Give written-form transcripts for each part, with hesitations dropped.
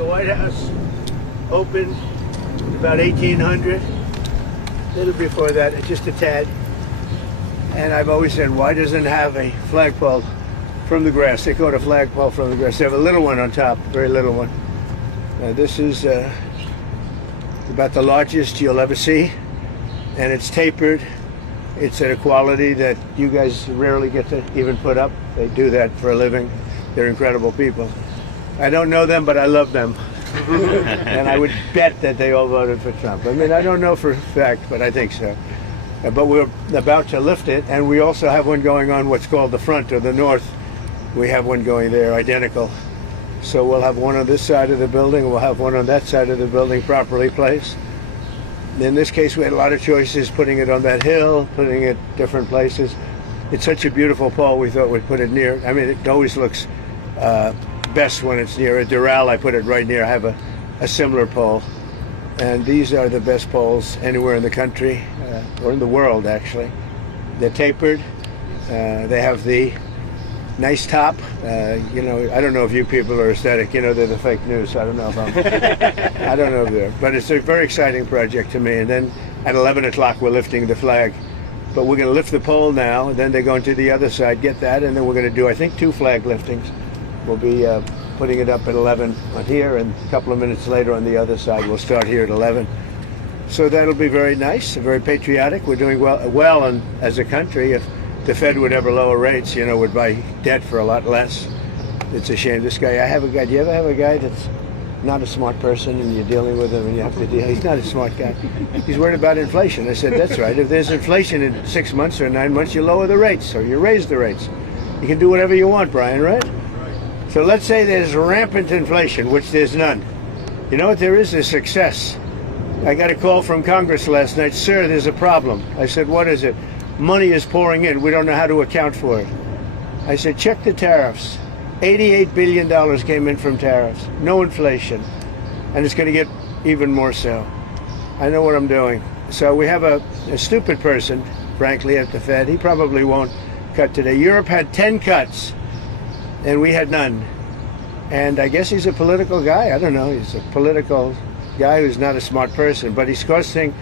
The White House opened about 1800, a little before that, just a tad. And I've always said, why doesn't it have a flagpole from the grass? They call it a flagpole from the grass. They have a little one on top, a very little one. This is about the largest you'll ever see, and it's tapered. It's at a quality that you guys rarely get to even put up. They do that for a living. They're incredible people. I don't know them, but I love them. And I would bet that they all voted for Trump. I mean, I don't know for a fact, but I think so. But we're about to lift it, and we also have one going on what's called the front or the north. We have one going there, identical. So we'll have one on this side of the building, and we'll have one on that side of the building properly placed. In this case, we had a lot of choices, putting it on that hill, putting it different places. It's such a beautiful pole, we thought we'd put it near. I mean, it always looks best when it's near a Doral. I put it right near. I have a similar pole. And these are the best poles anywhere in the country, or in the world, actually. They're tapered. They have the nice top. You know, I don't know if you people are aesthetic. You know, they're the fake news. I don't know about I don't know if they're. But it's a very exciting project to me. And then at 11 o'clock, we're lifting the flag. But we're going to lift the pole now, and then they're going to the other side, get that, and then we're going to do, I think, 2 flag liftings. We'll be putting it up at 11 on here, and a couple of minutes later on the other side. We'll start here at 11. So that'll be very nice, very patriotic. We're doing well and as a country. If the Fed would ever lower rates, you know, would buy debt for a lot less. It's a shame. This guy, I have a guy, do you ever have a guy that's not a smart person and you're dealing with him and you have to deal? He's not a smart guy. He's worried about inflation. I said, that's right. If there's inflation in 6 months or 9 months, you lower the rates or you raise the rates. You can do whatever you want, Brian, right? So let's say there's rampant inflation, which there's none. You know what there is? There's success. I got a call from Congress last night. Sir, there's a problem. I said, what is it? Money is pouring in. We don't know how to account for it. I said, check the tariffs. $88 billion came in from tariffs. No inflation. And it's going to get even more so. I know what I'm doing. So we have a stupid person, frankly, at the Fed. He probably won't cut today. Europe had 10 cuts. And we had none. And I guess he's a political guy. I don't know. He's a political guy who's not a smart person, but he's costing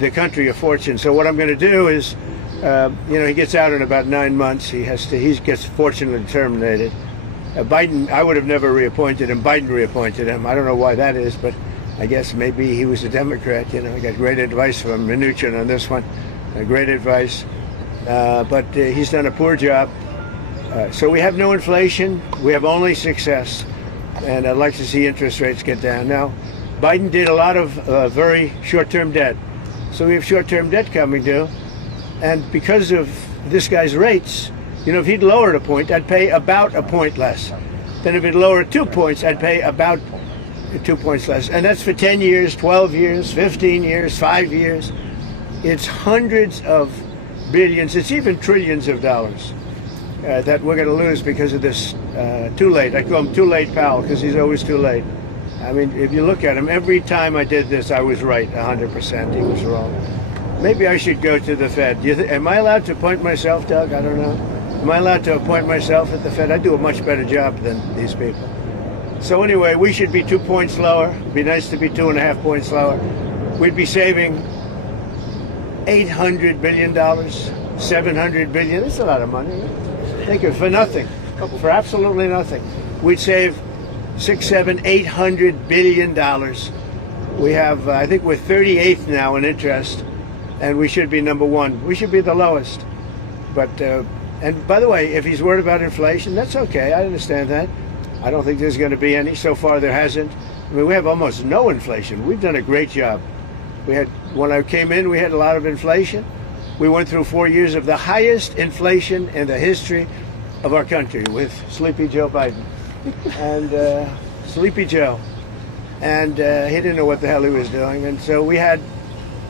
the country a fortune. So what I'm going to do is, you know, he gets out in about 9 months. He gets fortunately terminated. Biden, I would have never reappointed him. Biden reappointed him. I don't know why that is, but I guess maybe he was a Democrat. You know, I got great advice from Mnuchin on this one. Great advice. But he's done a poor job. So we have no inflation, we have only success, and I'd like to see interest rates get down. Now, Biden did a lot of very short-term debt, so we have short-term debt coming due, and because of this guy's rates, you know, if he'd lowered a point, I'd pay about a point less. Then if he'd lowered 2 points, I'd pay about 2 points less, and that's for 10 years, 12 years, 15 years, 5 years. It's hundreds of billions, it's even trillions of dollars. That we're going to lose because of this too late. I call him Too Late Powell because he's always too late. I mean, if you look at him, every time I did this, I was right 100%. He was wrong. Maybe I should go to the Fed. Am I allowed to appoint myself, Doug? I don't know. Am I allowed to appoint myself at the Fed? I do a much better job than these people. So anyway, we should be 2 points lower. It'd be nice to be 2.5 points lower. We'd be saving $800 billion, $700 billion. That's a lot of money. Think of it, for nothing, for absolutely nothing. We'd save $600, $700, $800 billion. We have, I think we're 38th now in interest, and we should be number 1. We should be the lowest. But, and by the way, if he's worried about inflation, that's okay. I understand that. I don't think there's going to be any. So far, there hasn't. I mean, we have almost no inflation. We've done a great job. When I came in, we had a lot of inflation. We went through 4 years of the highest inflation in the history of our country with Sleepy Joe Biden. And Sleepy Joe. And he didn't know what the hell he was doing. And so we had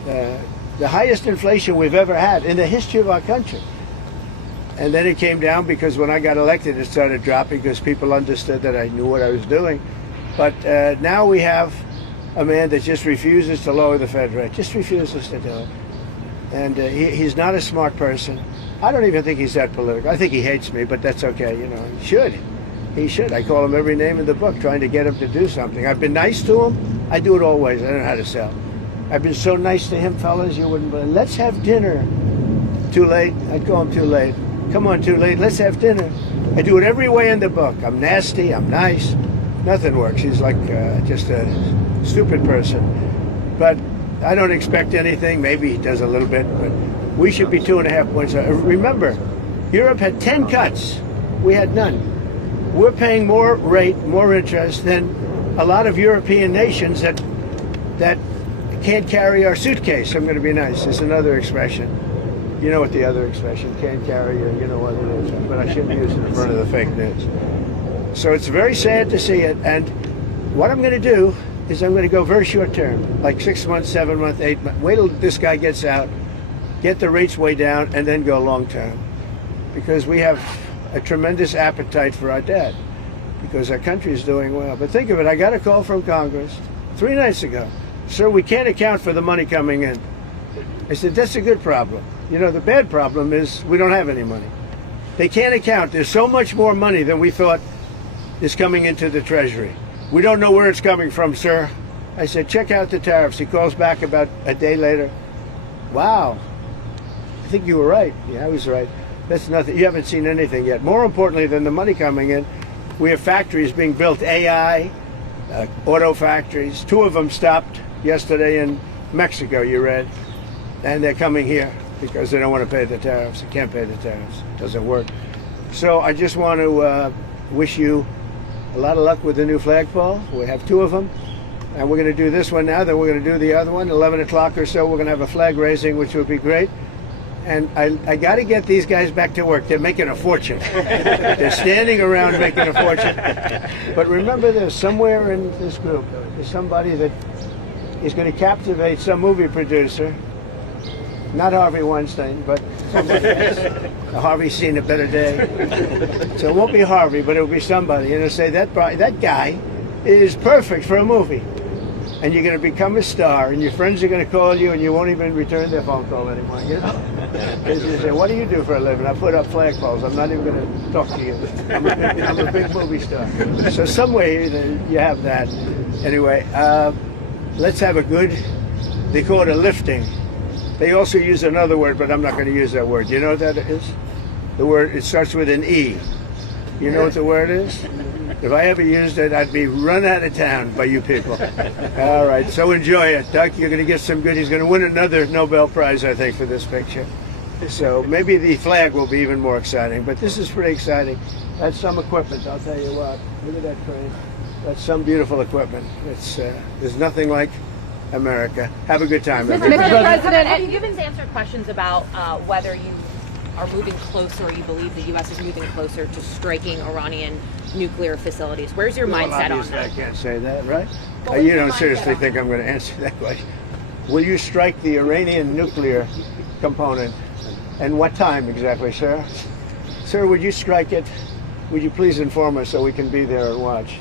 the highest inflation we've ever had in the history of our country. And then it came down because when I got elected, it started dropping because people understood that I knew what I was doing. But now we have a man that just refuses to lower the Fed rate, just refuses to do it. And he's not a smart person. I don't even think he's that political. I think he hates me, but that's okay, you know. He should. He should. I call him every name in the book, trying to get him to do something. I've been nice to him. I do it always. I don't know how to sell. I've been so nice to him, fellas, you wouldn't believe. Let's have dinner. Too late? I'd call him too late. Come on, too late. Let's have dinner. I do it every way in the book. I'm nasty. I'm nice. Nothing works. He's like just a stupid person. But I don't expect anything. Maybe he does a little bit, but we should be 2.5 points. Remember, Europe had 10 cuts. We had none. We're paying more rate, more interest than a lot of European nations that can't carry our suitcase. I'm going to be nice. It's another expression. You know what the other expression, can't carry your, you know what it is, but I shouldn't use it in front of the fake news. So it's very sad to see it, and what I'm going to do is I'm going to go very short term, like 6 months, 7 months, 8 months. Wait till this guy gets out, get the rates way down, and then go long term. Because we have a tremendous appetite for our debt, because our country is doing well. But think of it, I got a call from Congress 3 nights ago. Sir, we can't account for the money coming in. I said, that's a good problem. You know, the bad problem is we don't have any money. They can't account. There's so much more money than we thought is coming into the Treasury. We don't know where it's coming from, sir. I said, check out the tariffs. He calls back about a day later. Wow, I think you were right. Yeah, I was right. That's nothing. You haven't seen anything yet. More importantly than the money coming in, we have factories being built, AI, auto factories. 2 of them stopped yesterday in Mexico, you read, and they're coming here because they don't want to pay the tariffs. They can't pay the tariffs. It doesn't work. So I just want to wish you a lot of luck with the new flagpole. We have 2 of them, and we're going to do this one now, then we're going to do the other one. 11 o'clock or so, we're going to have a flag raising, which will be great. And I got to get these guys back to work. They're making a fortune. They're standing around making a fortune. But remember this, somewhere in this group is somebody that is going to captivate some movie producer. Not Harvey Weinstein, but somebody else. Harvey's seen a better day. So it won't be Harvey, but it'll be somebody. And it'll say, that guy is perfect for a movie. And you're going to become a star, and your friends are going to call you, and you won't even return their phone call anymore. You know? You say, what do you do for a living? I put up flagpoles. I'm not even going to talk to you. I'm a big movie star. So some way you have that. Anyway, let's have a good, they call it a lifting. They also use another word, but I'm not going to use that word. You know what that is? The word, it starts with an E. You know what the word is? If I ever used it, I'd be run out of town by you people. All right, so enjoy it. Doug, you're going to get some good. He's going to win another Nobel Prize, I think, for this picture. So maybe the flag will be even more exciting, but this is pretty exciting. That's some equipment, I'll tell you what. Look at that crane. That's some beautiful equipment. It's there's nothing like America. Have a good time, everybody. Mr. President, have you given answered questions about whether you are moving closer, or you believe the U.S. is moving closer to striking Iranian nuclear facilities? Where's your mindset on that? I can't say that, right? You don't seriously think I'm going to answer that question. Will you strike the Iranian nuclear component? And what time exactly, sir? Sir, would you strike it? Would you please inform us so we can be there and watch?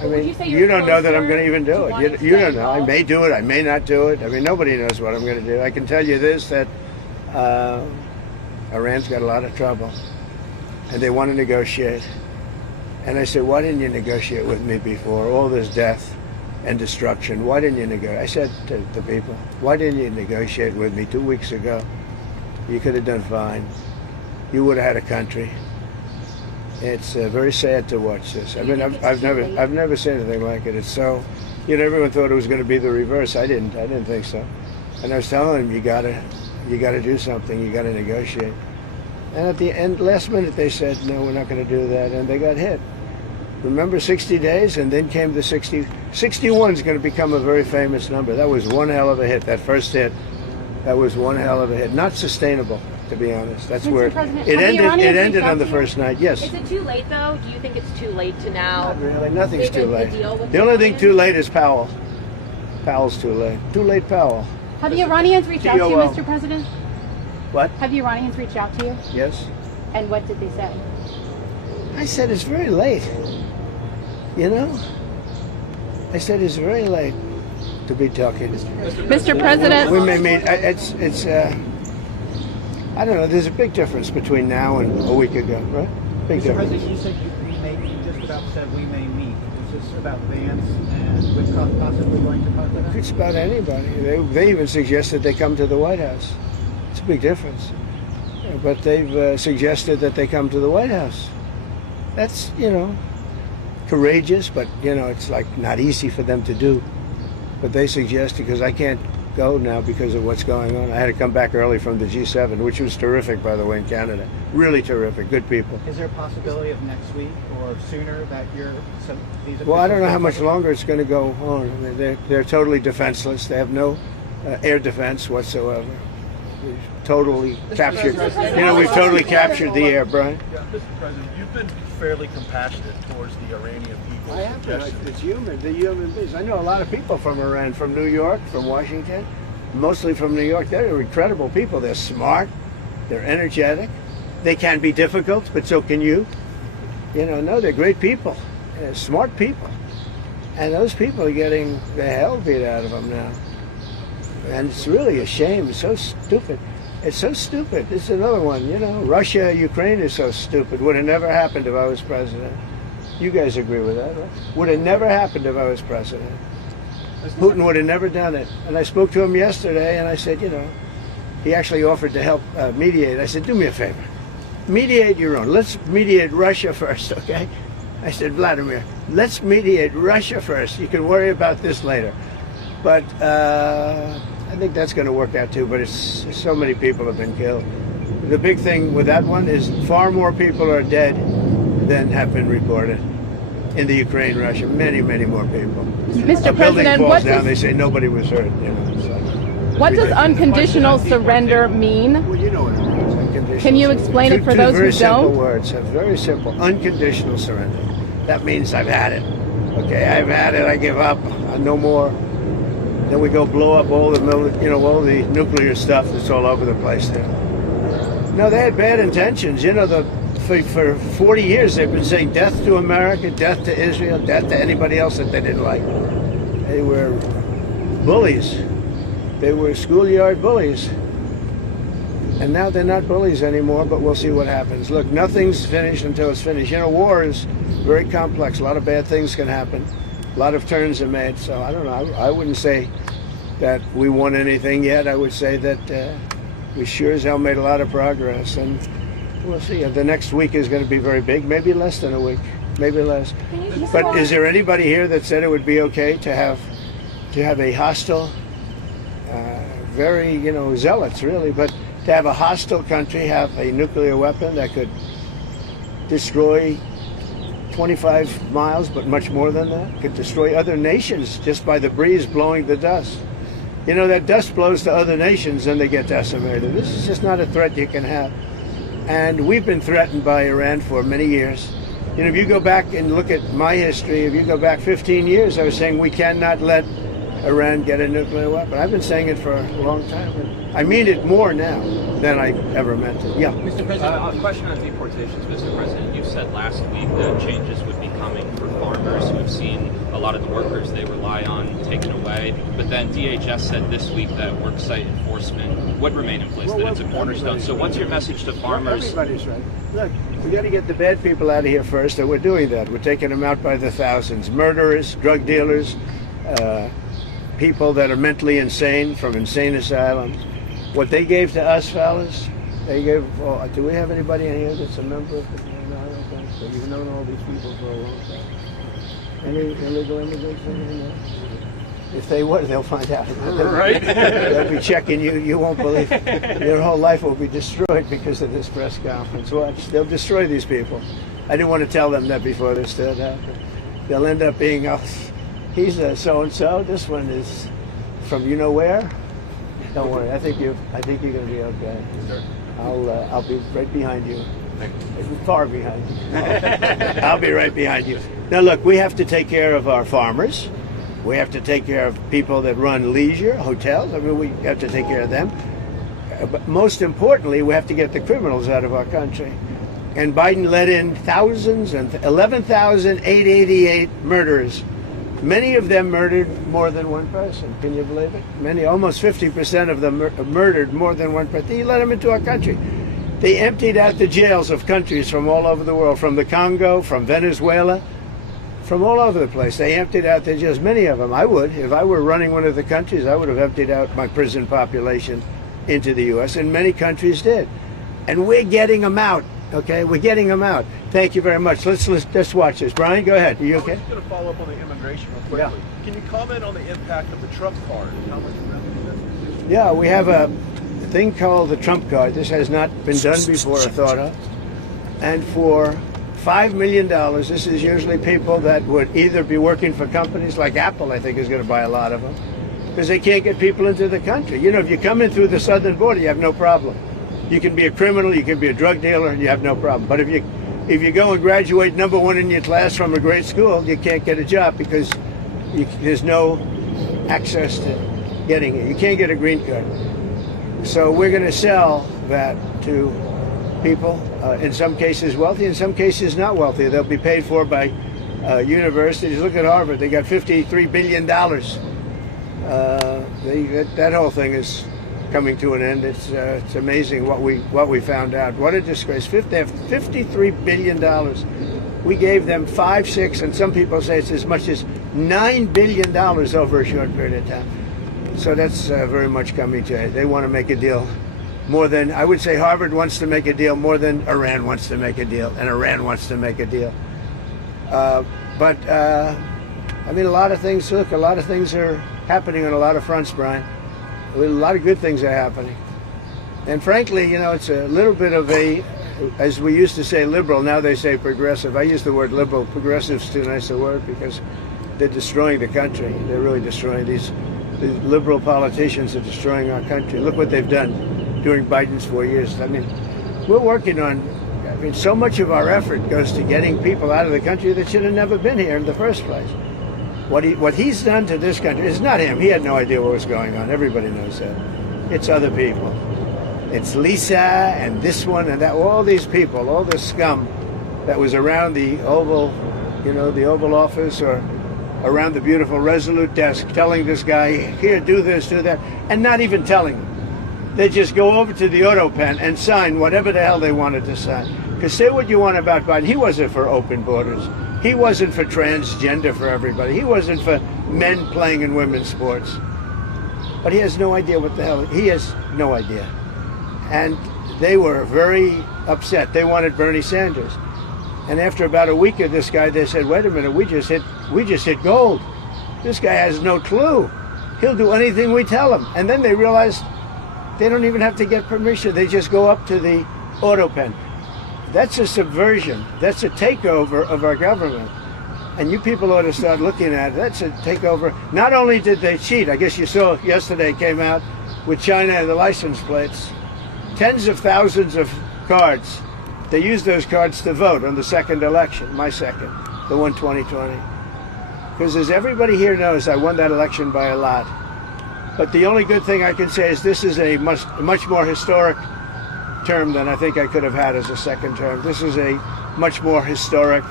I mean, you don't know that I'm going to even do it. You don't know. I may do it. I may not do it. I mean, nobody knows what I'm going to do. I can tell you this, that Iran's got a lot of trouble, and they want to negotiate. And I said, why didn't you negotiate with me before? All this death and destruction. Why didn't you negotiate? I said to the people, why didn't you negotiate with me 2 weeks ago? You could have done fine. You would have had a country. It's very sad to watch this. I mean, I've never seen anything like it. It's so, you know, everyone thought it was going to be the reverse. I didn't think so. And I was telling them, you gotta do something. You gotta negotiate. And at the end, last minute, they said, no, we're not going to do that, and they got hit. Remember 60 days, and then came the 60. 61 is going to become a very famous number. That was one hell of a hit. That first hit, that was one hell of a hit. Not sustainable, to be honest. That's where it ended. It ended on the first night. Yes. Is it too late, though? Do you think it's too late to now? Not really. Nothing's too late. The only thing too late is Powell. Powell's too late. Too late, Powell. Have the Iranians reached out to you, Mr. President? What? Have the Iranians reached out to you? Yes. And what did they say? I said it's very late. You know? I said it's very late to be talking. Mr. President. We may meet. It's. I don't know. There's a big difference between now and a week ago, right? Big difference. President, you said you may meet just said we may meet. Is this about Vance and Witkoff possibly going to talk to them? It's about anybody. They even suggested they come to the White House. It's a big difference. But they've suggested that they come to the White House. That's, courageous, but, it's like not easy for them to do. But they suggest, because I can't go now because of what's going on. I had to come back early from the G7, which was terrific, by the way, in Canada. Really terrific, good people. Is there a possibility of next week or sooner that these? Well, I don't know how much longer it's going to go on. I mean, they're totally defenseless. They have no air defense whatsoever. We've totally captured. We've totally captured the air, Brian. Yeah, Mr. President, you've been fairly compassionate towards the Iranian people. I have been. It's human. The human beings. I know a lot of people from Iran, from New York, from Washington, mostly from New York. They're incredible people. They're smart. They're energetic. They can be difficult, but so can you. No, they're great people. They're smart people. And those people are getting the hell beat out of them now. And it's really a shame. It's so stupid. It's so stupid. It's another one, Russia, Ukraine is so stupid. Would have never happened if I was president. You guys agree with that, right? Would have never happened if I was president. Putin would have never done it. And I spoke to him yesterday, and I said, he actually offered to help mediate. I said, do me a favor. Mediate your own. Let's mediate Russia first, okay? I said, Vladimir, let's mediate Russia first. You can worry about this later. But I think that's going to work out too, but it's so many people have been killed. The big thing with that one is far more people are dead than have been reported in the Ukraine, Russia. Many, many more people. Mr. A building President, falls down, they say nobody was hurt. It's like, what does unconditional surrender mean? well, you know what it means. Unconditional Can you surrender. explain it for those who very simple don't? words. Very simple. Unconditional surrender. That means I've had it. Okay, I've had it. I give up. No more. Then we go blow up all the all the nuclear stuff that's all over the place there. No, they had bad intentions. For 40 years they've been saying death to America, death to Israel, death to anybody else that they didn't like. They were bullies. They were schoolyard bullies. And now they're not bullies anymore, but we'll see what happens. Look, nothing's finished until it's finished. War is very complex. A lot of bad things can happen. A lot of turns are made, so I don't know. I wouldn't say that we won anything yet. I would say that we sure as hell made a lot of progress, and we'll see. The next week is going to be very big, maybe less than a week, maybe less. But is there anybody here that said it would be okay to have a hostile, very, zealots really, but to have a hostile country have a nuclear weapon that could destroy 25 miles, but much more than that, could destroy other nations just by the breeze blowing the dust. That dust blows to other nations and they get decimated. This is just not a threat you can have. And we've been threatened by Iran for many years. If you go back and look at my history, if you go back 15 years, I was saying we cannot let Iran get a nuclear weapon. I've been saying it for a long time. I mean it more now than I ever meant it. Yeah. Mr. President, a question on deportations, Mr. President. You said last week that changes would be coming for farmers who have seen a lot of the workers they rely on taken away. But then DHS said this week that worksite enforcement would remain in place, that it's a cornerstone. So what's your message to farmers? Everybody's right. Look, we got to get the bad people out of here first, and we're doing that. We're taking them out by the thousands. Murderers, drug dealers, people that are mentally insane from insane asylums. What they gave to us, fellas, they gave. Oh, do we have anybody in here that's a member of the? No, I don't think so. You've known all these people for a long time. Any illegal immigrants in here? No? If they were, they'll find out. Right? They'll be checking you. You won't believe it. Your whole life will be destroyed because of this press conference. Watch, they'll destroy these people. I didn't want to tell them that before this stood up. They'll end up being, he's a so-and-so. This one is from you know where. Don't worry. I think you're going to be okay. I'll be right behind you. Far behind you. I'll be right behind you. Now look, we have to take care of our farmers. We have to take care of people that run leisure, hotels. I mean, we have to take care of them. But most importantly, we have to get the criminals out of our country. And Biden let in thousands and 11,888 murderers. Many of them murdered more than one person. Can you believe it? Many, almost 50% of them murdered more than one person. He let them into our country. They emptied out the jails of countries from all over the world, from the Congo, from Venezuela, from all over the place. They emptied out there's just many of them. I would, if I were running one of the countries, I would have emptied out my prison population into the U.S., and many countries did. And we're getting them out, okay? We're getting them out. Thank you very much. Let's watch this. Brian, go ahead. Are you okay? I'm just going to follow up on the immigration real quickly. Can you comment on the impact of the Trump card and how much revenue that's? Yeah, we have a thing called the Trump card. This has not been done before or thought of. And for $5 million, this is usually people that would either be working for companies like Apple, I think is going to buy a lot of them, because they can't get people into the country. You know, if you come in through the southern border, you have no problem. You can be a criminal, you can be a drug dealer, and you have no problem. But if you go and graduate #1 in your class from a great school, you can't get a job because there's no access to getting it. You can't get a green card. So we're going to sell that to people, in some cases wealthy, in some cases not wealthy. They'll be paid for by universities. Look at Harvard. They got $53 billion. That whole thing is coming to an end. It's amazing what we found out. What a disgrace. They have $53 billion. We gave them 5, 6, and some people say it's as much as $9 billion over a short period of time. So that's very much coming to it. They want to make a deal more than, I would say Harvard wants to make a deal more than Iran wants to make a deal, and Iran wants to make a deal. I mean, a lot of things are happening on a lot of fronts, Brian. A lot of good things are happening. And frankly, you know, it's a little bit of a, as we used to say, liberal, now they say progressive. I use the word liberal. Progressive's too nice a word because they're destroying the country. They're really destroying these liberal politicians are destroying our country. Look what they've done during Biden's 4 years. I mean, we're working on, so much of our effort goes to getting people out of the country that should have never been here in the first place. What he's done to this country, it's not him. He had no idea what was going on. Everybody knows that. It's other people. It's Lisa and this one and that, all these people, all this scum that was around the Oval, you know, the Oval Office or around the beautiful Resolute desk telling this guy, here, do this, do that, and not even telling him. They just go over to the auto pen and sign whatever the hell they wanted to sign. Because say what you want about Biden, he wasn't for open borders. He wasn't for transgender for everybody. He wasn't for men playing in women's sports. But he has no idea what the hell, he has no idea. And they were very upset. They wanted Bernie Sanders. And after about a week of this guy, they said, wait a minute, we just hit gold. This guy has no clue. He'll do anything we tell him. And then they realized they don't even have to get permission. They just go up to the auto pen. That's a subversion. That's a takeover of our government. And you people ought to start looking at it. That's a takeover. Not only did they cheat, I guess you saw yesterday came out with China and the license plates. Tens of thousands of cards. They used those cards to vote on the second election, my second, the one 2020. Because as everybody here knows, I won that election by a lot. But the only good thing I can say is this is a much more historic term than I think I could have had as a second term. This is a much more historic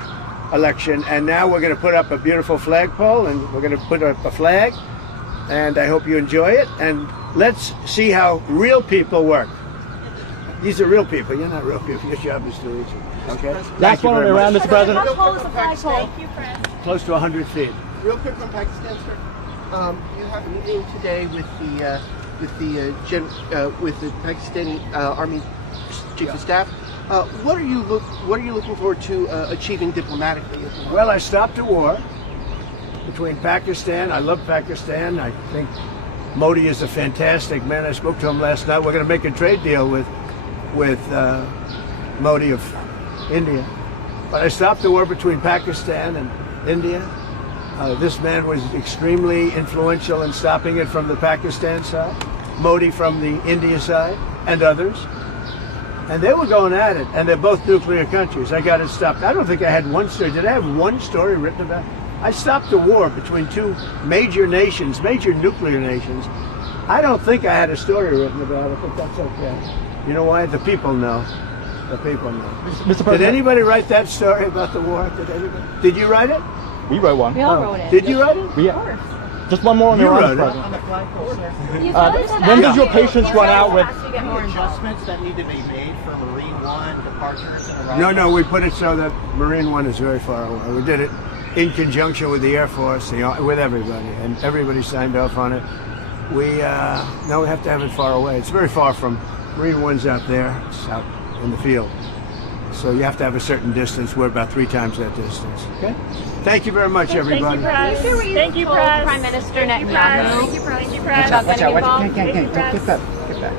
election. And now we're going to put up a beautiful flagpole, and we're going to put up a flag. And I hope you enjoy it. And let's see how real people work. These are real people. You're not real people. Your job is to reach it. Okay? Last one around, Mr. President. How tall is the flagpole? Thank you, Chris. Close to 100 feet. Real quick from Pakistan, sir. You have a meeting today with the Pakistani Army Chief of Staff. What are you looking forward to achieving diplomatically? Well, I stopped a war between Pakistan. I love Pakistan. I think Modi is a fantastic man. I spoke to him last night. We're going to make a trade deal with Modi of India. But I stopped the war between Pakistan and India. This man was extremely influential in stopping it from the Pakistan side, Modi from the India side, and others. And they were going at it, and they're both nuclear countries. I got it stopped. I don't think I had one story. Did I have one story written about it? I stopped a war between two major nations, major nuclear nations. I don't think I had a story written about it, but that's okay. You know why? The people know. The people know. Mr. President. Did anybody write that story about the war? Did you write it? We wrote one. We all wrote it. Did you write it? Yeah. Just one more on the You Iran, wrote it. Mr. On the flagpole, sir. When does your patience run out with? Has to get more involved. Adjustments that need to be made for Marine One departures and arrivals? No, we put it so that Marine One is very far away. We did it in conjunction with the Air Force, with everybody, and everybody signed off on it. Now we have to have it far away. It's very far from Marine One's out there. It's out in the field. So you have to have a certain distance. We're about 3 times that distance. Okay? Thank you very much, everybody. Thank you, Prime Minister Netanyahu. Thank you, Press. Thank you, Press. About getting involved. Get back. Get back.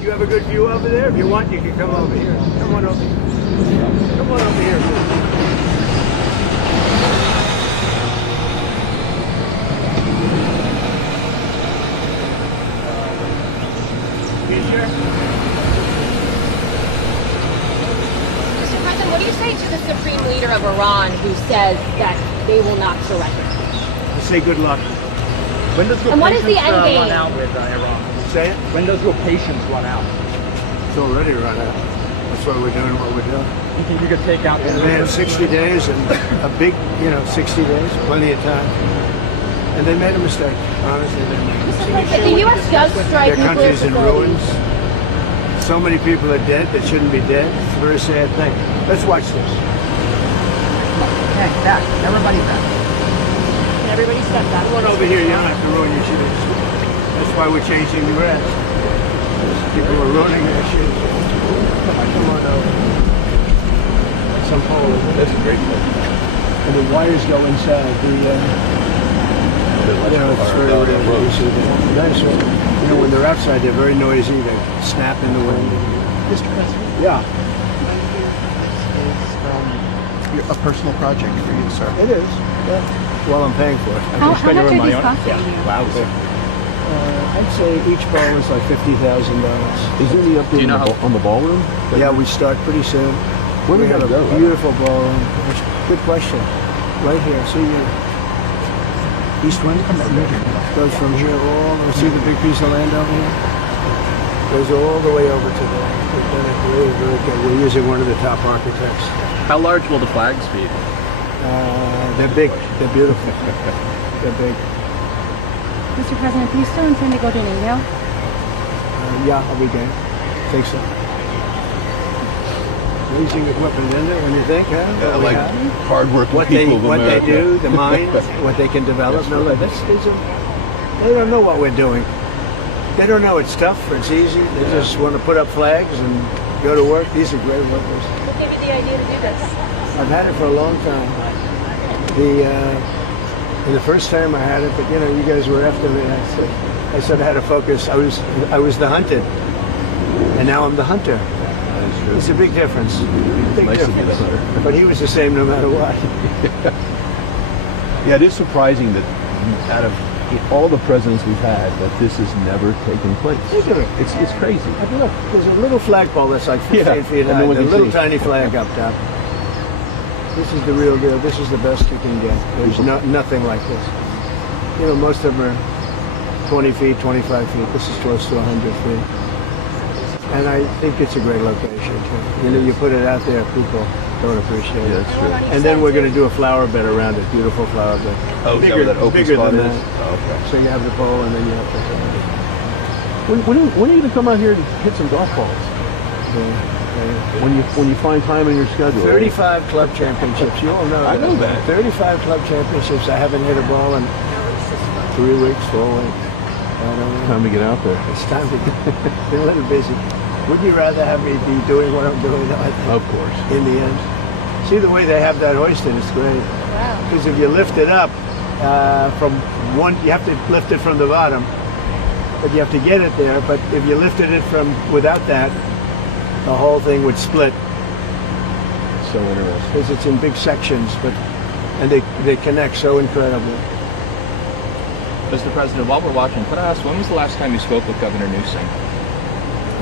You have a good view over there? If you want, you can come over here. Come on over here. Come on over here. You sure? Mr. President, what do you say to the supreme leader of Iran who says that they will not surrender? I say good luck. When does your And what is the patience end game? run out with Iran? Say it? When does your patience run out? It's already run out. That's why we're doing what we're doing. You think you could take out the And they had 60 days and a big, 60 days, plenty of time. And they made a mistake. Honestly, they made a mistake. If the U.S. does strike Their nuclear country's in facilities, ruins. So many people are dead that shouldn't be dead. It's a very sad thing. Let's watch this. Okay, back. Everybody back. can everybody step back? Come on over here. You don't have to ruin your shit. That's why we're changing the grass. People are ruining their shit. Come on over. Some pole. That's a great place. And the wires go inside. It's very rare. You see the dinosaurs. When they're outside, they're very noisy. They snap in the wind. Mr. President, Yeah, this is a personal project for you, sir. it is. Yeah. Well, I'm paying for it. How much are these costing you? Wow. I'd say each ball is like $50,000. Is there any update on the ballroom? Yeah, we start pretty soon. Where We did have that a go? beautiful ballroom. Good question. Right here. See you. East wind goes from here all. See the big piece of land over here? Goes all the way over to there. We've done it really, really good. We're using one of the top architects. How large will the flags be? They're big. They're beautiful. They're big. Mr. President, do you still intend to go to India? Yeah, I'll be game. Think so. Amazing equipment in there when you think, huh? Like hardworking What people they of America. do, the mind, what they can develop. No, they don't know what we're doing. They don't know it's tough or it's easy. They just want to put up flags and go to work. These are great workers. What gave you the idea to do this? I've had it for a long time. The first time I had it, but you guys were after me. I said I had to focus. I was the hunted, and now I'm the hunter. It's a big difference. Big Nice to be the difference. hunter. But he was the same no matter what. Yeah, it is surprising that out of all the presidents we've had, that this has never taken place. Look at it. It's crazy. I mean, look, there's a little flagpole that's like 15 Yeah, feet and high. no one A can little see. tiny flag up top. This is the real deal. This is the best you can get. There's nothing like this. Most of them are 20 feet, 25 feet. This is close to 100 feet. And I think it's a great location, too. You put it out there, people don't appreciate Yeah, it. that's true. And then we're going to do a flower bed around it, beautiful flower bed. Oh, is that where that open bigger spot than is? that. Oh, okay. So you have the pole and then you have the When are you going to come out here and hit some golf balls? When you find time in your schedule. 35 club championships. You all know I know that. 35 club championships. I haven't hit a ball in 3 weeks, 4 weeks. I don't know. Time to get out there. It's time to get been a little busy. Wouldn't you rather have me be doing what I'm doing? I think, Of course. in the end. See the way they have that hoisted? It's great. Wow. Because if you lift it up from one, you have to lift it from the bottom, but you have to get it there. But if you lifted it from without that, the whole thing would split So interesting. because it's in big sections. And they connect so incredibly. Mr. President, while we're watching, could I ask, when was the last time you spoke with Governor Newsom?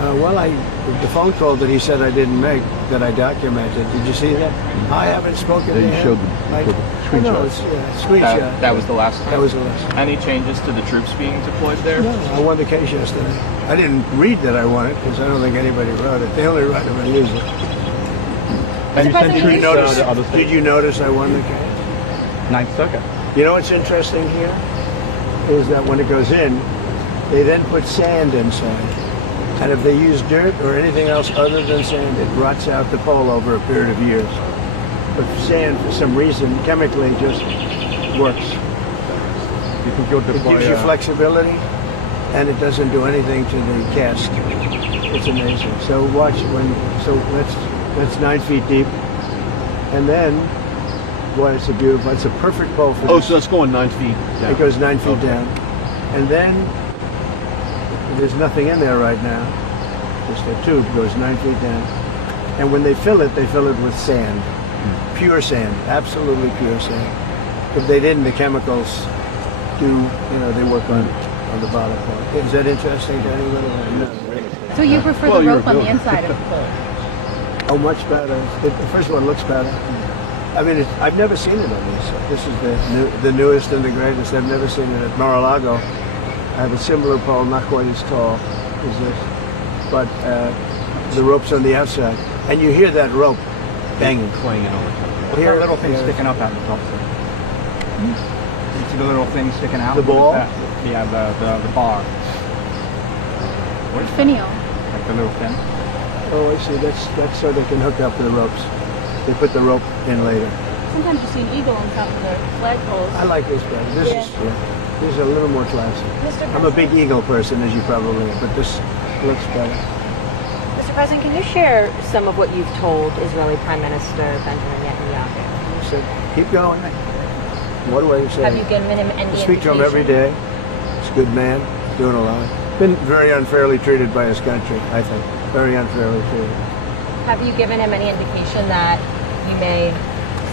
The phone call that he said I didn't make, that I documented. Did you see that? I haven't spoken to Then you him. showed the screenshot. It's screenshot. That was the last time? That was the last time. Any changes to the troops being deployed there? No, I won the case yesterday. I didn't read that I won it because I don't think anybody wrote it. They only write it when they use it. And you sent Did you notice? Did you notice I won the case? Ninth Circuit. You know what's interesting here is that when it goes in, they then put sand inside. And if they use dirt or anything else other than sand, it rots out the pole over a period of years. But sand, for some reason, chemically just works. You can go It deploy. gives you flexibility, and it doesn't do anything to the cast. It's amazing. So watch when. So that's 9 feet deep, and then, boy, it's a beautiful. It's a perfect pole for. Oh, this. so that's going 9 feet down. It goes 9 feet Okay. down, and then there's nothing in there right now. Just a tube goes 9 feet down, and when they fill it with sand, pure sand, absolutely pure sand. If they didn't, the chemicals do. They work on the bottom part. Is that interesting to anybody? No. So you prefer Well, the you're rope on the builder. inside of the pole? Oh, much better. First of all, it looks better. I mean, I've never seen it on these. This is the newest and the greatest. I've never seen it at Mar-a-Lago. I have a similar pole, not quite as tall as this, but the rope's on the outside, and you hear that rope banging. Clanging all the time. What's that little thing sticking up out of the top, sir? You see the little thing sticking out? The ball? What is that? Yeah, the bar. What is that? Finial. Like the little fin? Oh, I see. That's so they can hook up the ropes. They put the rope in later. Sometimes you see an eagle on top of the flagpoles. I like this better. This is a little more classy. Mr. I'm a big eagle person, as you probably know, but this looks better. Mr. President, can you share some of what you've told Israeli Prime Minister Benjamin Netanyahu? So keep going. What do I say? Have you given him any I speak to him indication? every day. He's a good man, doing a lot. Been very unfairly treated by his country, I think. Very unfairly treated. Have you given him any indication that you may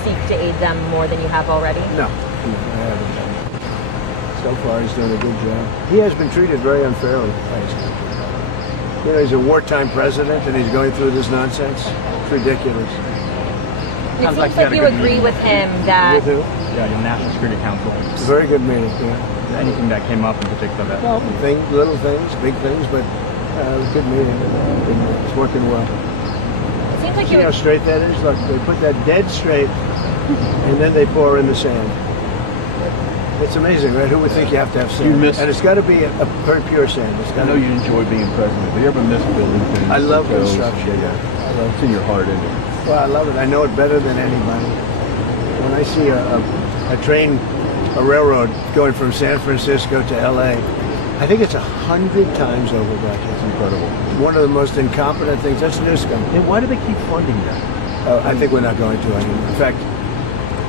seek to aid them more than you have already? No, I haven't done that. So far, he's doing a good job. He has been treated very unfairly by his country. He's a wartime president, and he's going through this nonsense. It's ridiculous. It seems like you agree with him that With who? Yeah, the National Security Council. It's a very good meeting, yeah. Anything that came up in particular that? Well, little things, big things, but it was a good meeting. It's working well. it seems like See you how straight that is? Look, they put that dead straight, and then they pour in the sand. It's amazing, right? Who would think you have to have sand? You miss- And it's got to be a very pure sand. It's I got know to you enjoy being president, but you ever miss building things? I love hotels? construction, yeah. I love It's in your heart, isn't it? Well, I love it. I know it better than anybody. When I see a train, a railroad going from San Francisco to L.A., I think it's 100 times over back It's here. incredible. One of the most incompetent things. That's Newscomb. And why do they keep funding that? I think we're not going to anymore. In fact,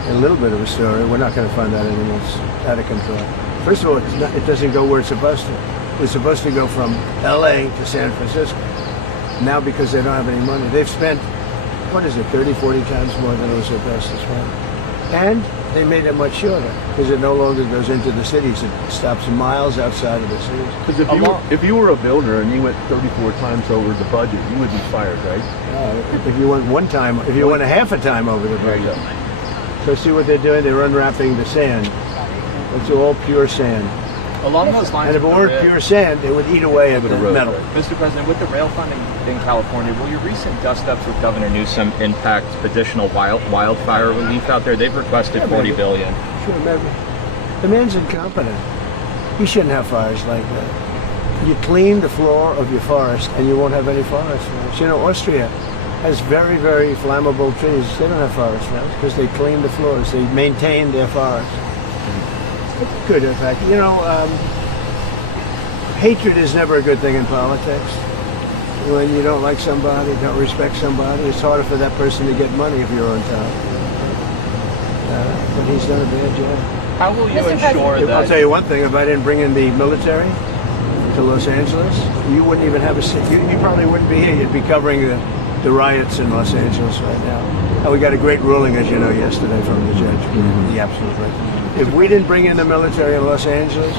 a little bit of a story. We're not going to fund that anymore. It's out of control. First of all, it doesn't go where it's supposed to. It's supposed to go from L.A. to San Francisco. Now, because they don't have any money, they've spent, 30, 40 times more than it was supposed to spend. And they made it much shorter because it no longer goes into the cities. It stops miles outside of the cities. Because if you were a builder and you went 34 times over the budget, you would be fired, right? If you went one time, if you went a half a time over the There you budget. go. So see what they're doing? They're unwrapping the sand. It's all pure sand. Along those lines, And if it with the weren't rail- pure sand, it would eat away at the erode, metal. right? Mr. President, with the rail funding in California, will your recent dust-ups with Governor Newsom impact additional wildfire relief out there? They've requested $40 billion. Sure, maybe. The man's incompetent. He shouldn't have fires like that. You clean the floor of your forest and you won't have any forest fires. You know, Austria has very, very flammable trees. They don't have forest fires because they clean the floors. They maintain their forests. It's good, in fact. You know, hatred is never a good thing in politics. When you don't like somebody, don't respect somebody, it's harder for that person to get money if you're on top. But he's done a bad job. How will you Mr. ensure I'll that... tell you one thing, if I didn't bring in the military to Los Angeles, you wouldn't even have you probably wouldn't be here. You'd be covering the riots in Los Angeles right now. And we got a great ruling, as you know, yesterday from the judge, the absolute right. If we didn't bring in the military in Los Angeles,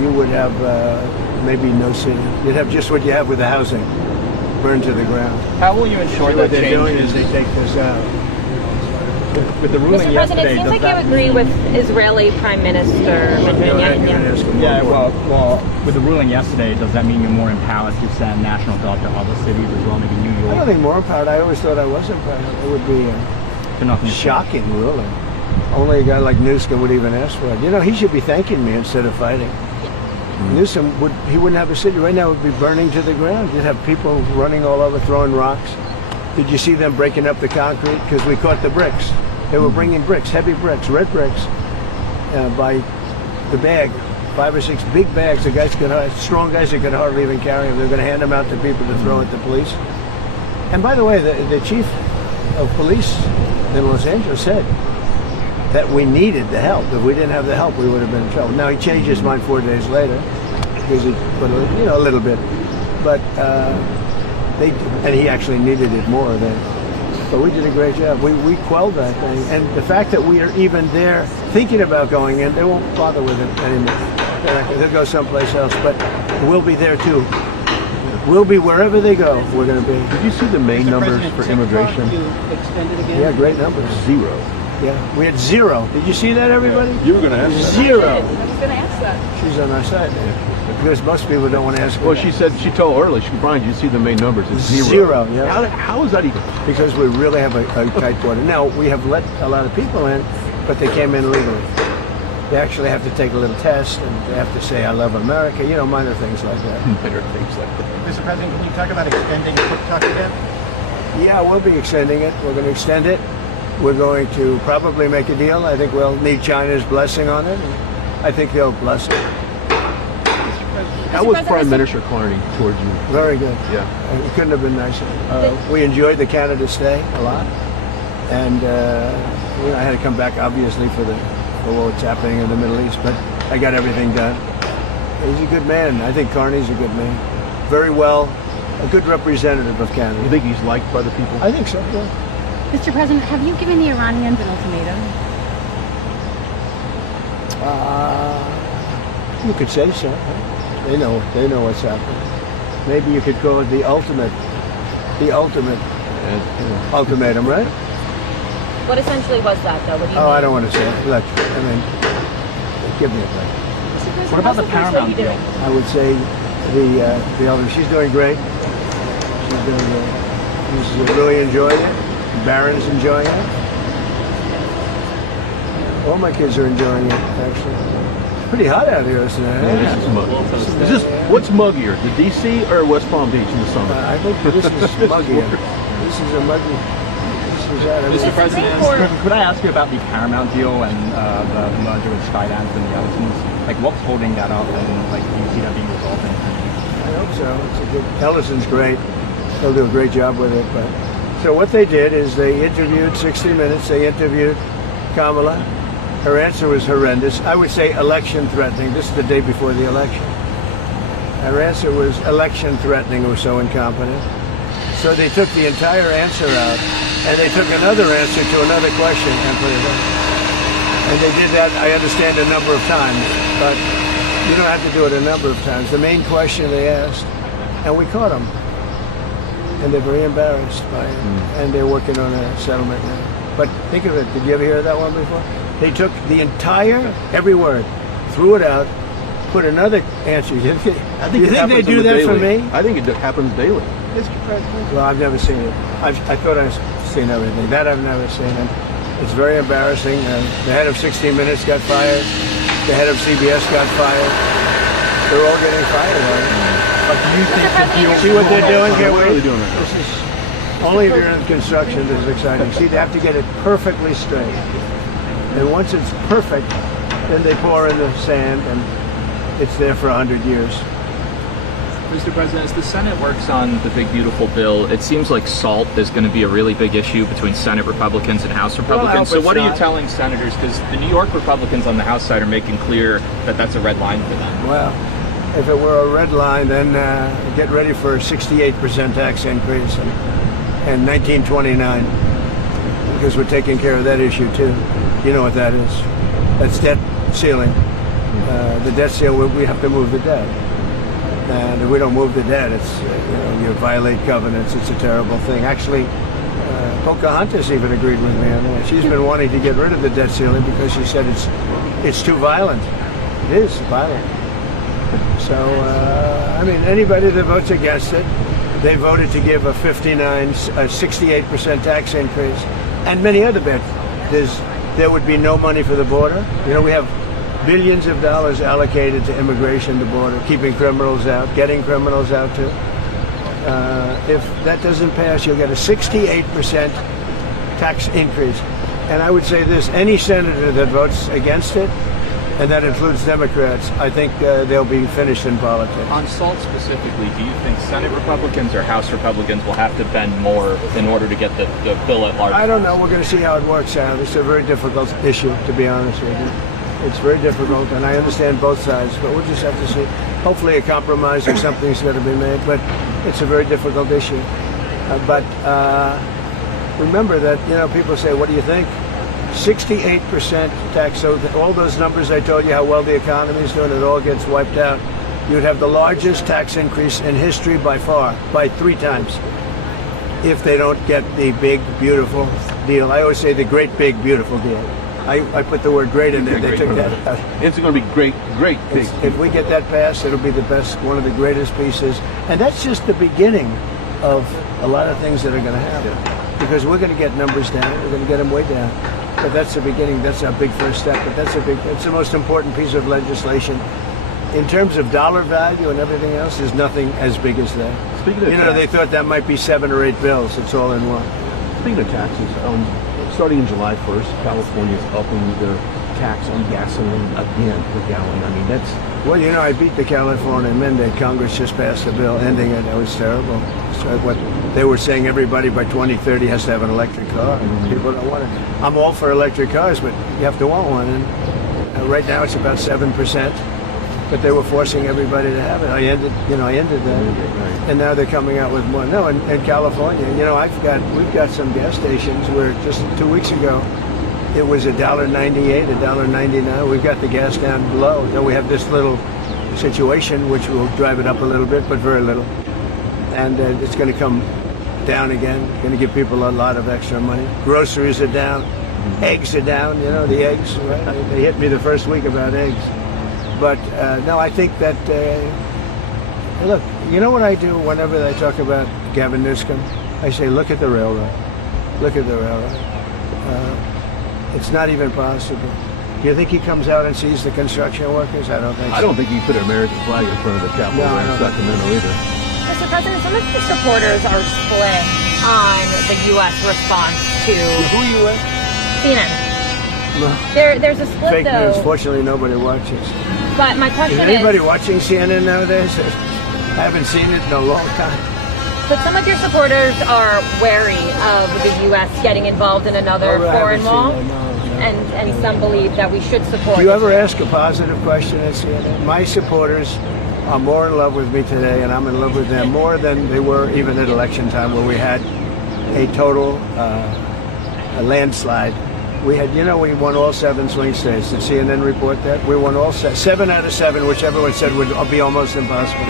you would have maybe no city. You'd have just what you have with the housing, burned to the ground. How will you ensure See, that what they're doing changes is they take this out. with the ruling Mr. President, yesterday? it seems does like that you agree with Israeli Prime Minister Benjamin Netanyahu. Yeah, well, with the ruling yesterday, does that mean you're more empowered to send National Guard to other cities as well, maybe New I don't York? think more proud. I always thought I wasn't proud. It would be To nothing. shocking ruling. Only a guy like Newsom would even ask for it. You know, he should be thanking me instead of fighting. Newsom wouldn't have a city right now. It would be burning to the ground. You'd have people running all over, throwing rocks. Did you see them breaking up the concrete? Because we caught the bricks. They were bringing bricks, heavy bricks, red bricks, by the bag. 5 or 6 big bags. The guys strong guys that could hardly even carry them. They're going to hand them out to people to throw at the police. And by the way, the chief of police in Los Angeles said that we needed the help. If we didn't have the help, we would have been in trouble. Now he changed his mind 4 days later because he put a little bit, but and he actually needed it more than. But we did a great job. We quelled that thing, and the fact that we are even there thinking about going in, they won't bother with it anymore. They'll go someplace else, but we'll be there too. We'll be wherever they go. We're going to be. Did you see the main numbers for immigration? You extended again? Yeah, great numbers. 0. Yeah, we had 0. Did you see that, everybody? You were going to ask that. 0. I was going to ask that. She's on our side. Because most people don't want to ask her. Well, she told earlier, Brian, you see the main numbers, it's 0. 0, yeah. How is that even? Because we really have a tight border. Now, we have let a lot of people in, but they came in legally. They actually have to take a little test, and they have to say, I love America, minor things like that. Minor things like that. Mr. President, can you talk about extending quick talk again? Yeah, we'll be extending it. We're going to extend it. We're going to probably make a deal. I think we'll need China's blessing on it. And I think they'll bless it. How was Prime Minister Carney towards you? Very good. Yeah. It couldn't have been nicer. We enjoyed the Canada stay a lot. And I had to come back, obviously, for what's happening in the Middle East. But I got everything done. He's a good man. I think Carney's a good man. Very well, a good representative of Canada. You think he's liked by the people? I think so, yeah. Mr. President, have you given the Iranians an ultimatum? You could say so. They know what's happening. Maybe you could call it the ultimate ultimatum, right? What essentially was that, though? What do you mean? I don't want to say it. Look, give me a break. What about the Paramount deal? I would say the elder. She's doing great. She's doing great. She's really enjoying it. Barron's enjoying it. All my kids are enjoying it, actually. It's pretty hot out here tonight. Yeah, this is muggy. What's muggier, the DC or West Palm Beach in the summer? I think this is muggier. This is a muggy. Mr. President, Could I ask you about the Paramount deal and the merger with Skydance and the Ellisons? Like, what's holding that up, and do you see that being resolved? I hope so. It's a good. Ellison's great. They'll do a great job with it. But so what they did is they interviewed 60 Minutes. They interviewed Kamala. Her answer was horrendous. I would say election threatening. This is the day before the election. Her answer was election threatening. It was so incompetent. So they took the entire answer out, and they took another answer to another question and put it in. And they did that, I understand, a number of times, but you don't have to do it a number of times. The main question they asked, and we caught them, and they're very embarrassed by it, and they're working on a settlement now. But think of it, did you ever hear that one before? They took the entire, every word, threw it out, put another answer. You think they do that for me? I think it happens daily. Mr. President? Well, I've never seen it. I thought I've seen everything. That I've never seen. And it's very embarrassing. The head of 60 Minutes got fired. The head of CBS got fired. They're all getting fired. But do you think that deal... See what they're doing here? What are they doing right now? This is only if you're in construction. This is exciting. See, they have to get it perfectly straight. And once it's perfect, then they pour in the sand, and it's there for 100 years. Mr. President, as the Senate works on the big, beautiful bill, it seems like SALT is going to be a really big issue between Senate Republicans and House Republicans. So what are you telling senators? Because the New York Republicans on the House side are making clear that that's a red line for them. Well, if it were a red line, then get ready for a 68% tax increase in 1929, because we're taking care of that issue too. You know what that is? That's debt ceiling. The debt ceiling, we have to move the debt. And if we don't move the debt, it's you violate covenants. It's a terrible thing. Actually, Pocahontas even agreed with me on that. She's been wanting to get rid of the debt ceiling because she said it's too violent. It is violent. So I mean, anybody that votes against it, they voted to give a 68% tax increase, and many other bets. There would be no money for the border. We have billions of dollars allocated to immigration, the border, keeping criminals out, getting criminals out too. If that doesn't pass, you'll get a 68% tax increase. And I would say this, any senator that votes against it, and that includes Democrats, I think they'll be finished in politics. On SALT specifically, do you think Senate Republicans or House Republicans will have to bend more in order to get the bill at large? I don't know. We're going to see how it works out. It's a very difficult issue, to be honest with you. It's very difficult, and I understand both sides, but we'll just have to see. Hopefully a compromise or something's going to be made, but it's a very difficult issue. But remember that, people say, what do you think? 68% tax, so all those numbers I told you how well the economy is doing, it all gets wiped out. You'd have the largest tax increase in history by far, by 3 times, if they don't get the big, beautiful deal. I always say the great, big, beautiful deal. I put the word great in there. They took that out. It's going to be great, big. If we get that passed, it'll be the best, one of the greatest pieces. And that's just the beginning of a lot of things that are going to happen. Because we're going to get numbers down. We're going to get them way down. But that's the beginning. That's a big first step. But it's the most important piece of legislation. In terms of dollar value and everything else, there's nothing as big as that. Speaking of they thought that might be 7 or 8 bills. It's all in one. Speaking of taxes, starting in July 1st, California is upping their tax on gasoline again per gallon. I mean, that's... Well, I beat the California mandate. Congress just passed a bill ending it. That was terrible. So what they were saying, everybody by 2030 has to have an electric car. And people don't want it. I'm all for electric cars, but you have to want one. And right now it's about 7%. But they were forcing everybody to have it. I ended that. And now they're coming out with more. No, in California, we've got some gas stations where just 2 weeks ago, it was $1.98, $1.99. We've got the gas down below. Now we have this little situation which will drive it up a little bit, but very little. And it's going to come down again. Going to give people a lot of extra money. Groceries are down. Eggs are down. The eggs, right? They hit me the first week about eggs. But no, I think that, look, you know what I do whenever I talk about Gavin Newsom? I say, look at the railroad. Look at the railroad. It's not even possible. Do you think he comes out and sees the construction workers? I don't think so. I don't think he put an American flag in front of the Capitol in Sacramento either. Mr. President, some of your supporters are split on the U.S. response to... Who you with? CNN. No. There's a split, Fake though. news. Fortunately, nobody watches. But my question is anybody watching CNN nowadays? I haven't seen it in a long time. But some of your supporters are wary of the U.S. getting involved in another foreign wall, and some believe that we should support. Do you ever ask a positive question at CNN? My supporters are more in love with me today, and I'm in love with them more than they were even at election time, where we had a total a landslide. We had, we won all 7 swing states. Did CNN report that? We won all 7 out of 7, which everyone said would be almost impossible.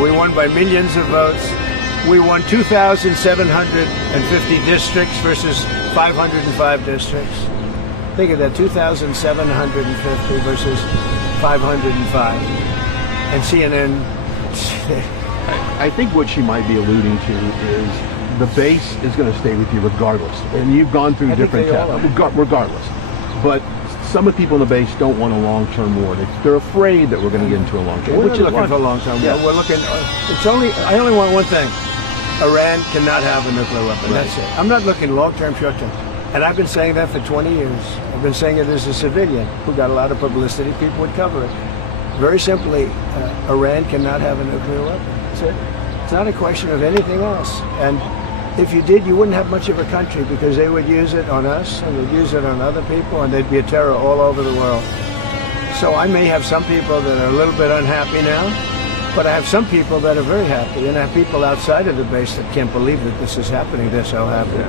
We won by millions of votes. We won 2,750 districts versus 505 districts. Think of that, 2,750 versus 505. And CNN... I think what she might be alluding to is the base is going to stay with you regardless. And you've gone through different tests, regardless. But some of the people in the base don't want a long-term war. They're afraid that we're going to get into a long-term war. We're looking for a long-term war. We're looking... I only want one thing. Iran cannot have a nuclear weapon. That's it. I'm not looking long-term, short-term. And I've been saying that for 20 years. I've been saying it as a civilian who got a lot of publicity. People would cover it. Very simply, Iran cannot have a nuclear weapon. That's it. It's not a question of anything else. And if you did, you wouldn't have much of a country, because they would use it on us and they'd use it on other people, and there'd be a terror all over the world. So I may have some people that are a little bit unhappy now, but I have some people that are very happy, and I have people outside of the base that can't believe that this is happening. They're so happy.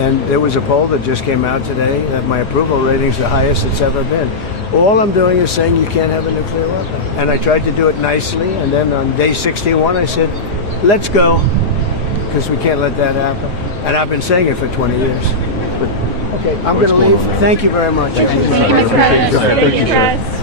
And there was a poll that just came out today that my approval rating's the highest it's ever been. All I'm doing is saying you can't have a nuclear weapon. And I tried to do it nicely, and then on day 61 I said, let's go, because we can't let that happen. And I've been saying it for 20 years. But, okay, I'm going to leave. Thank you very much. Thank you, Mr. President. Thank you, guys.